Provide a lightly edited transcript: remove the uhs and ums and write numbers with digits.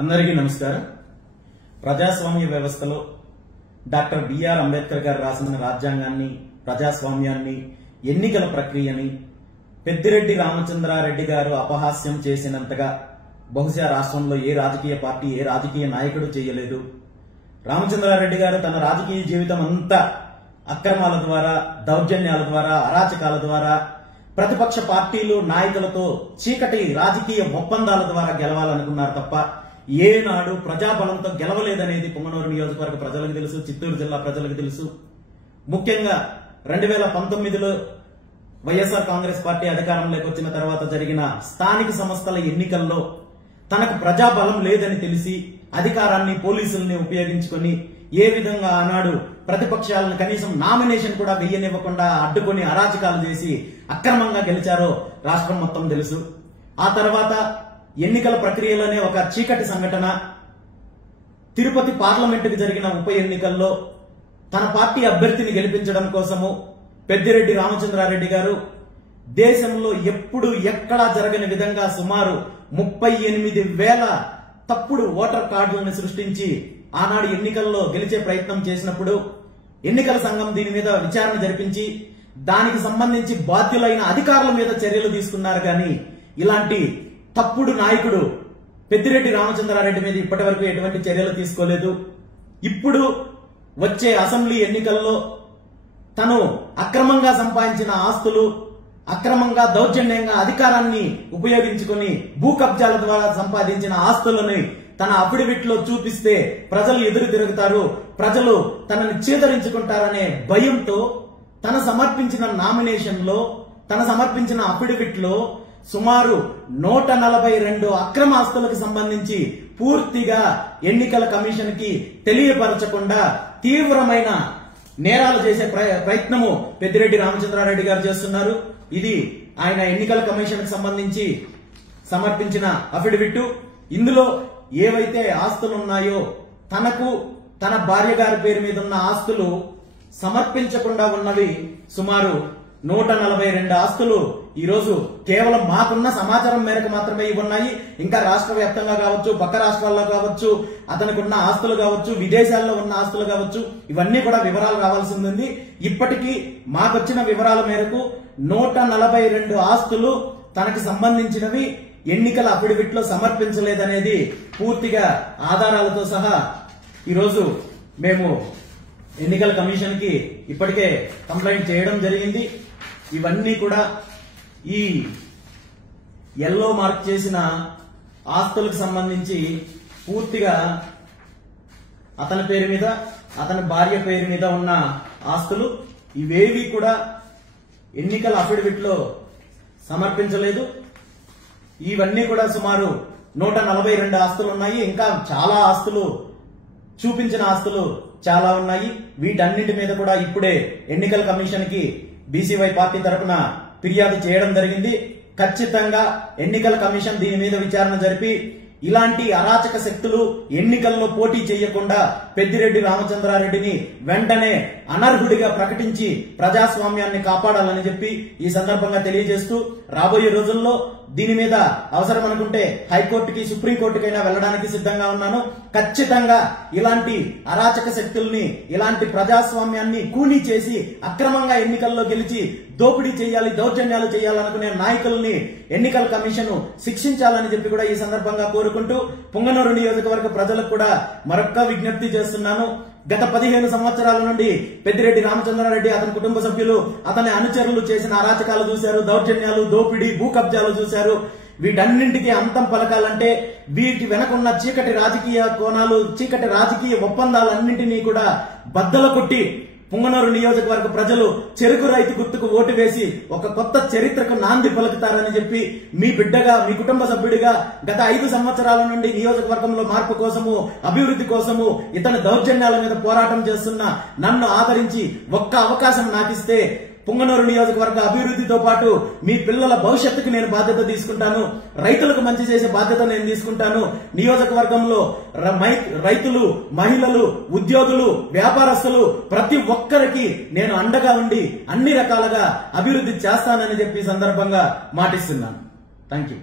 అందరికీ నమస్కారం. ప్రజాస్వామ్య వ్యవస్థలో డాక్టర్ బిఆర్ అంబేద్కర్ గారు రాసిన రాజ్యాంగాన్ని, ప్రజాస్వామ్యాన్ని, ఎన్నికల ప్రక్రియని పెద్దిరెడ్డి రామచంద్రారెడ్డి గారు అపహాస్యం చేసినంతగా బహుశా రాష్ట్రంలో ఏ రాజకీయ పార్టీ, ఏ రాజకీయ నాయకుడు చేయలేదు. రామచంద్రారెడ్డి గారు తన రాజకీయ జీవితం అంతా అక్రమాల ద్వారా, దౌర్జన్యాల ద్వారా, అరాచకాల ద్వారా, ప్రతిపక్ష పార్టీలు నాయకులతో చీకటి రాజకీయ ఒప్పందాల ద్వారా గెలవాలనుకున్నారు తప్ప ఏనాడు ప్రజాబలంతో గెలవలేదనేది పొంగనూరు నియోజకవర్గ ప్రజలకు తెలుసు, చిత్తూరు జిల్లా ప్రజలకు తెలుసు. ముఖ్యంగా 2019లో వైఎస్ఆర్ కాంగ్రెస్ పార్టీ అధికారంలోకి వచ్చిన తర్వాత జరిగిన స్థానిక సంస్థల ఎన్నికల్లో తనకు ప్రజాబలం లేదని తెలిసి అధికారాన్ని, పోలీసుల్ని ఉపయోగించుకొని ఏ విధంగా ఆనాడు ప్రతిపక్షాలను కనీసం నామినేషన్ కూడా వెయ్యనివ్వకుండా అడ్డుకొని అరాచకాలు చేసి అక్రమంగా గెలిచారో రాష్ట్రం మొత్తం తెలుసు. ఆ తర్వాత ఎన్నికల ప్రక్రియలోనే ఒక చీకటి సంఘటన, తిరుపతి పార్లమెంటుకు జరిగిన ఉప ఎన్నికల్లో తన పార్టీ అభ్యర్థిని గెలిపించడం కోసము పెద్దిరెడ్డి రామచంద్రారెడ్డి గారు దేశంలో ఎప్పుడు ఎక్కడా జరగని విధంగా సుమారు 38,000 తప్పుడు ఓటర్ కార్డులను సృష్టించి ఆనాడు ఎన్నికల్లో గెలిచే ప్రయత్నం చేసినప్పుడు ఎన్నికల సంఘం దీని మీద విచారణ జరిపించి దానికి సంబంధించి బాధ్యులైన అధికారుల మీద చర్యలు తీసుకున్నారు. కానీ ఇలాంటి తప్పుడు నాయకుడు పెద్దిరెడ్డి రామచంద్రారెడ్డి మీద ఇప్పటి వరకు ఎటువంటి చర్యలు తీసుకోలేదు. ఇప్పుడు వచ్చే అసెంబ్లీ ఎన్నికల్లో తను అక్రమంగా సంపాదించిన ఆస్తులు, అక్రమంగా దౌర్జన్యంగా అధికారాన్ని ఉపయోగించుకుని భూ కబ్జాల ద్వారా సంపాదించిన ఆస్తులని తన అఫిడవిట్ లో చూపిస్తే ప్రజలు ఎదురు తిరుగుతారు, ప్రజలు తనని చీదరించుకుంటారనే భయంతో తన సమర్పించిన నామినేషన్ లో, తన సమర్పించిన అఫిడవిట్ లో సుమారు 142 అక్రమ ఆస్తులకు సంబంధించి పూర్తిగా ఎన్నికల కమిషన్ కి తెలియపరచకుండా తీవ్రమైన నేరాలు చేసే ప్రయత్నము పెద్దిరెడ్డి రామచంద్రారెడ్డి గారు చేస్తున్నారు. ఇది ఆయన ఎన్నికల కమిషన్ కి సంబంధించి సమర్పించిన అఫిడవిట్. ఇందులో ఏవైతే ఆస్తులు ఉన్నాయో తనకు, తన భార్య గారి పేరు మీద ఉన్న ఆస్తులు సమర్పించకుండా ఉన్నవి సుమారు 142 ఆస్తులు ఈ రోజు కేవలం మాకున్న సమాచారం మేరకు మాత్రమే ఇవి ఉన్నాయి. ఇంకా రాష్ట్ర వ్యాప్తంగా కావచ్చు, పక్క రాష్ట్రాల్లో కావచ్చు, అతనికి ఉన్న ఆస్తులు కావచ్చు, విదేశాల్లో ఉన్న ఆస్తులు కావచ్చు, ఇవన్నీ కూడా వివరాలు రావాల్సి ఉంది. ఇప్పటికీ మాకొచ్చిన వివరాల మేరకు 142 ఆస్తులు తనకు సంబంధించినవి ఎన్నికల అఫిడవిట్ లో సమర్పించలేదనేది పూర్తిగా ఆధారాలతో సహా ఈరోజు మేము ఎన్నికల కమిషన్ కి ఇప్పటికే కంప్లైంట్ చేయడం జరిగింది. ఇవన్నీ కూడా ఈ ఎల్లో మార్క్ చేసిన ఆస్తులకు సంబంధించి పూర్తిగా అతని పేరు మీద, అతని భార్య పేరు మీద ఉన్న ఆస్తులు. ఇవేవి కూడా ఎన్నికల అఫిడవిట్ లో సమర్పించలేదు. ఇవన్నీ కూడా సుమారు 142 ఆస్తులు ఉన్నాయి. ఇంకా చాలా ఆస్తులు, చూపించిన ఆస్తులు చాలా ఉన్నాయి. వీటన్నిటి మీద కూడా ఇప్పుడే ఎన్నికల కమిషన్ కి బీసీవై పార్టీ తరఫున ఫిర్యాదు చేయడం జరిగింది. ఖచ్చితంగా ఎన్నికల కమిషన్ దీని మీద విచారణ జరిపి ఇలాంటి అరాచక శక్తులు ఎన్నికల్లో పోటీ చేయకుండా పెద్దిరెడ్డి రామచంద్రారెడ్డిని వెంటనే అనర్హుడిగా ప్రకటించి ప్రజాస్వామ్యాన్ని కాపాడాలని చెప్పి ఈ సందర్భంగా తెలియజేస్తూ, రాబోయే రోజుల్లో దీని మీద అవసరం అనుకుంటే హైకోర్టుకి, సుప్రీంకోర్టుకైనా వెళ్లడానికి సిద్ధంగా ఉన్నాను. ఖచ్చితంగా ఇలాంటి అరాచక శక్తుల్ని, ఇలాంటి ప్రజాస్వామ్యాన్ని కూనీ చేసి అక్రమంగా ఎన్నికల్లో గెలిచి దోపిడీ చేయాలి, దౌర్జన్యాలు చేయాలనుకునే నాయకుల్ని ఎన్నికల కమిషన్ శిక్షించాలని చెప్పి కూడా ఈ సందర్భంగా కోరుకుంటూ పొంగనూరు నియోజకవర్గ ప్రజలకు కూడా మరొక్క విజ్ఞప్తి చేస్తున్నాను. గత 15 సంవత్సరాల నుండి పెద్దిరెడ్డి రామచంద్రారెడ్డి, అతని కుటుంబ సభ్యులు, అతని అనుచరులు చేసిన అరాచకాలు చూశారు, దౌర్జన్యాలు, దోపిడీ, భూ కబ్జాలు చూశారు. వీటన్నింటికి అంతం పలకాలంటే వీటి వెనకున్న చీకటి రాజకీయ కోణాలు, చీకటి రాజకీయ ఒప్పందాలన్నింటినీ కూడా బద్దలు కొట్టి పొంగనూరు నియోజకవర్గ ప్రజలు చెరుకు రైతు గుర్తుకు ఓటు వేసి ఒక కొత్త చరిత్రకు నాంది పలుకుతారని చెప్పి మీ బిడ్డగా, మీ కుటుంబ సభ్యుడిగా గత 5 సంవత్సరాల నుండి నియోజకవర్గంలో మార్పు కోసము, అభివృద్ధి కోసము, ఇతని దౌర్జన్యాల మీద పోరాటం చేస్తున్న నన్ను ఆదరించి ఒక్క అవకాశం నాకిస్తే పొంగనూరు నియోజకవర్గ అభివృద్ధితో పాటు మీ పిల్లల భవిష్యత్తుకు నేను బాధ్యత తీసుకుంటాను. రైతులకు మంచి చేసే బాధ్యత నేను తీసుకుంటాను. నియోజకవర్గంలో రైతులు, మహిళలు, ఉద్యోగులు, వ్యాపారస్తులు ప్రతి ఒక్కరికి నేను అండగా ఉండి అన్ని రకాలుగా అభివృద్ధి చేస్తానని చెప్పి సందర్భంగా మాటిస్తున్నాను. Thank you.